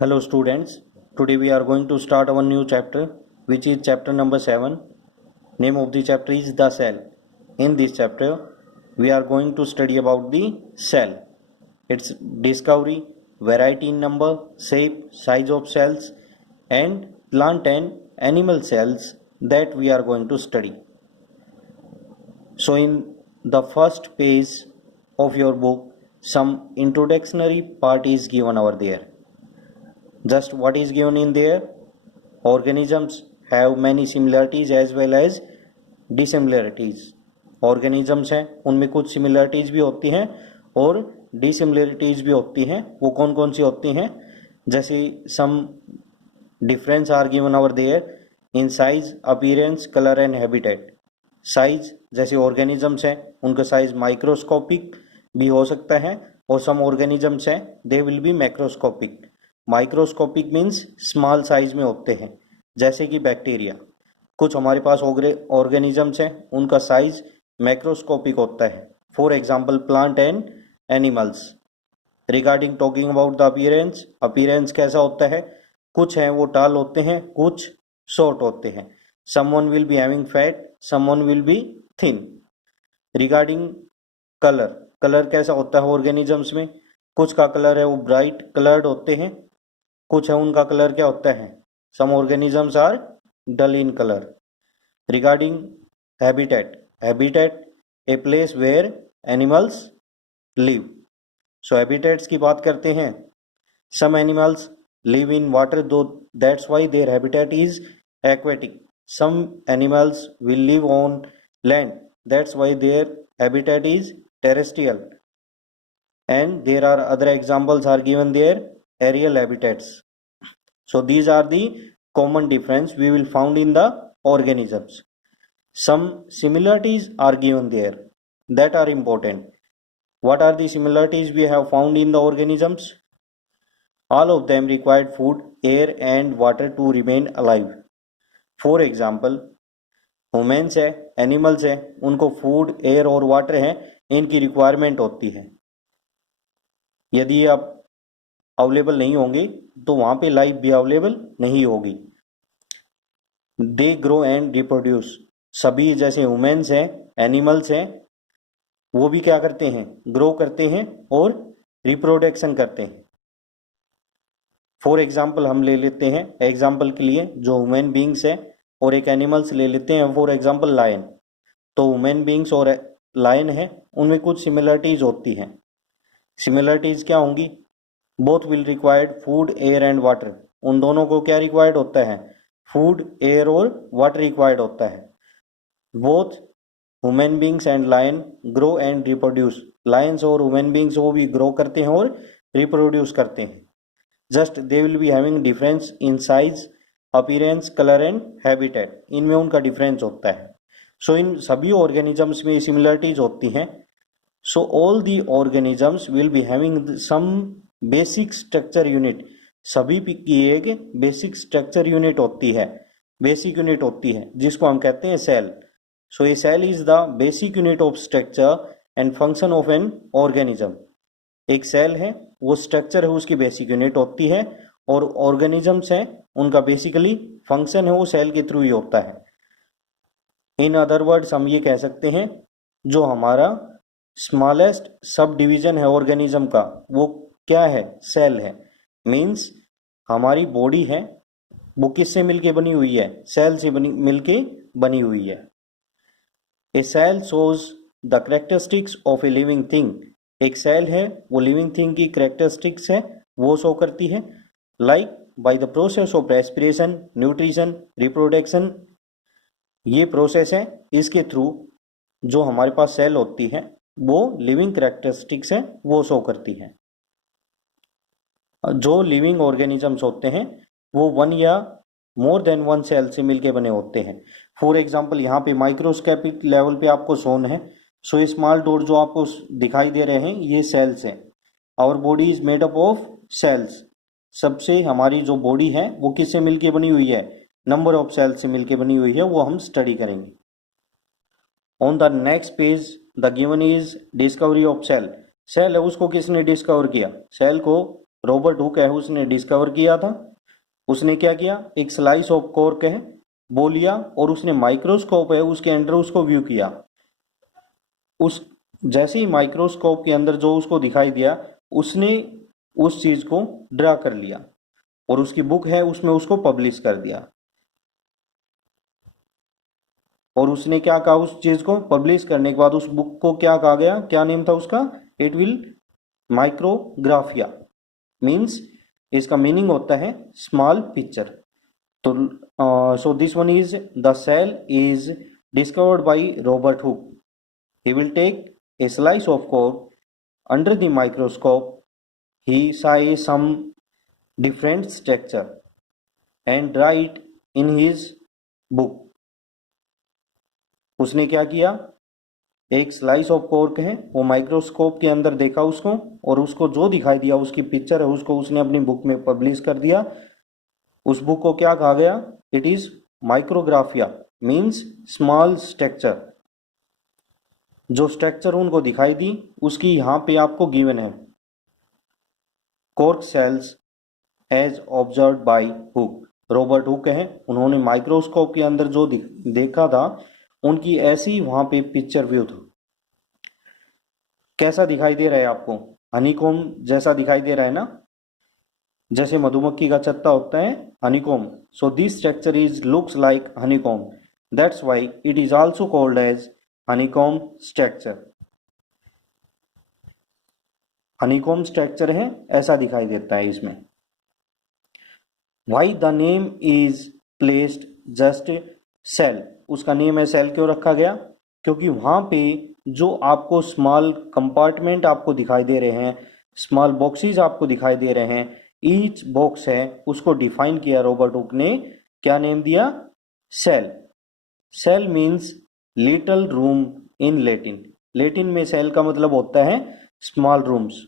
Hello students, today we are going to start our new chapter which is chapter number 7. Name of the chapter is the cell. In this chapter we are going to study about the cell, its discovery, variety in number, shape, size of cells and plant and animal cells that we are going to study. So in the first page of your book some introductory part is given over there. Just what is given in there? Organisms have many similarities as well as dissimilarities. Organisms हैं उनमें कुछ similarities भी होती हैं और dissimilarities भी होती हैं. वो कौन कौन सी होती हैं? जैसे some difference are given over there in size, appearance, colour and habitat. Size जैसे ऑर्गेनिजम्स हैं उनका साइज माइक्रोस्कोपिक भी हो सकता है और सम ऑर्गेनिजम्स हैं दे will B macroscopic. Microscopic means small size में होते हैं जैसे कि बैक्टीरिया. कुछ हमारे पास ऑर्गेनिजम्स हैं उनका साइज मैक्रोस्कोपिक होता है. For example plant and animals. Regarding talking about the appearance, appearance कैसा होता है? कुछ हैं वो टाल होते हैं, कुछ शॉर्ट होते हैं. Someone will be having fat, someone will be thin. Regarding colour, colour कैसा होता है ऑर्गेनिजम्स में? कुछ का कलर है वो ब्राइट कलर्ड होते हैं, कुछ है उनका कलर क्या होता है? Some organisms are dull in colour. Regarding habitat, habitat a place where animals live. So habitats की बात करते हैं. Some animals live in water though that's why their habitat is aquatic. Some animals will live on land that's why their habitat is terrestrial. And there are other examples are given there, aerial habitats. So these are the common difference we will found in the organisms. Some similarities are given there that are important. What are the similarities we have found in the organisms? All of them required food, air and water to remain alive. For example, humans है, animals है, उनको food, air और water है इनकी requirement होती है. यदि आप अवेलेबल नहीं होंगे तो वहाँ पे लाइफ भी अवेलेबल नहीं होगी. They grow and reproduce. सभी जैसे ह्यूमन्स हैं, एनिमल्स हैं, वो भी क्या करते हैं? ग्रो करते हैं और रिप्रोडक्शन करते हैं. फॉर एग्जाम्पल हम ले लेते हैं एग्जाम्पल के लिए जो ह्यूमन बींग्स है और एक एनिमल्स ले लेते हैं. For example lion. तो ह्यूमन बींग्स और लायन है उनमें कुछ सिमिलरिटीज होती हैं. सिमिलरिटीज क्या होंगी? Both will required food, air and water. उन दोनों को क्या रिक्वायर्ड होता है? फूड, एयर और वाटर रिक्वायर्ड होता है. Both human beings and lion grow and reproduce. Lions और ह्यूमन बींग्स वो भी ग्रो करते हैं और रिप्रोड्यूस करते हैं. Just they will be having difference in size, appearance, colour and habitat. इनमें उनका डिफरेंस होता है. सो इन सभी ऑर्गेनिजम्स में सिमिलरिटीज होती हैं. So all the organisms will be having some basic structure unit. सभी की एक बेसिक स्ट्रक्चर यूनिट होती है, बेसिक यूनिट होती है जिसको हम कहते हैं cell. So a cell is the basic unit of structure and function of an organism. एक सेल है वो स्ट्रक्चर है उसकी बेसिक यूनिट होती है और ऑर्गेनिजम्स हैं उनका बेसिकली फंक्शन है वो सेल के थ्रू ही होता है. इन अदर वर्ड्स हम ये कह सकते हैं जो हमारा स्मॉलेस्ट सब डिवीजन है ऑर्गेनिज्म का वो क्या है? सेल है. मीन्स हमारी बॉडी है वो किससे मिलके बनी हुई है? सेल से मिलके बनी हुई है. A cell shows the characteristics of a living thing. एक सेल है वो लिविंग थिंग की कैरेक्टरिस्टिक्स है वो शो करती है. Like by the process of respiration, nutrition, reproduction. ये प्रोसेस है इसके थ्रू जो हमारे पास सेल होती है वो लिविंग कैरेक्टरिस्टिक्स है वो शो करती है. जो लिविंग ऑर्गेनिजम्स होते हैं वो वन या मोर देन वन सेल से मिलके बने होते हैं. फॉर एग्जांपल यहाँ पे माइक्रोस्कोपिक लेवल पे आपको शोन है. सो स्मॉल डॉट जो आपको दिखाई दे रहे हैं ये सेल्स हैं. Our body is made up of cells. सबसे हमारी जो बॉडी है वो किससे मिलके बनी हुई है? नंबर ऑफ सेल्स से मिलके बनी हुई है. वो हम स्टडी करेंगे. On the next page the given is discovery of cell. Cell है उसको किसने डिस्कवर किया? सेल को रॉबर्ट हुक है उसने डिस्कवर किया था। उसने क्या किया, एक स्लाइस ऑफ कॉर्क है वो लिया और उसने माइक्रोस्कोप है उसके अंदर उसको व्यू किया। उस जैसे ही माइक्रोस्कोप के अंदर जो उसको दिखाई दिया उसने उस चीज को ड्रा कर लिया और उसकी बुक है उसमें उसको पब्लिश कर दिया। और उसने क्या कहा, उस चीज को पब्लिश करने के बाद उस बुक को क्या कहा गया, क्या नेम था उसका, इट विल माइक्रोग्राफिया, मीन्स इसका मीनिंग होता है स्मॉल पिक्चर। तो so this one is the cell is discovered by Robert Hooke. He will take a slice of cork under the microscope. He saw some different structure and draw it in his book. उसने क्या किया, एक slice of cork है वो microscope के अंदर देखा उसको और उसको जो दिखाई दिया उसकी पिक्चर है उसको उसने अपनी बुक में पब्लिश कर दिया। उस बुक को क्या कहा गया, it is micrographia, means small structure. जो स्ट्रक्चर उनको दिखाई दी उसकी यहाँ पे आपको गिवन है, cork cells as observe by Hooke. Robert Hooke है, उन्होंने माइक्रोस्कोप के अंदर जो देखा था उनकी ऐसी वहां पे पिक्चर व्यू था। कैसा दिखाई दे रहा है आपको, हनीकॉम जैसा दिखाई दे रहा है ना, जैसे मधुमक्खी का छत्ता होता है honeycomb. So this structure is looks like honeycomb, that's why it is also called as honeycomb structure. Honeycomb structure है ऐसा दिखाई देता है इसमें। Why the name is placed just cell, उसका नेम है सेल क्यों रखा गया, क्योंकि वहां पे जो आपको स्मॉल कंपार्टमेंट आपको दिखाई दे रहे हैं, स्मॉल बॉक्सेस आपको दिखाई दे रहे हैं, ईच बॉक्स है उसको डिफाइन किया रॉबर्ट हुक ने, क्या नेम दिया, cell. Cell means little room in Latin. Latin में सेल का मतलब होता है स्मॉल रूम्स।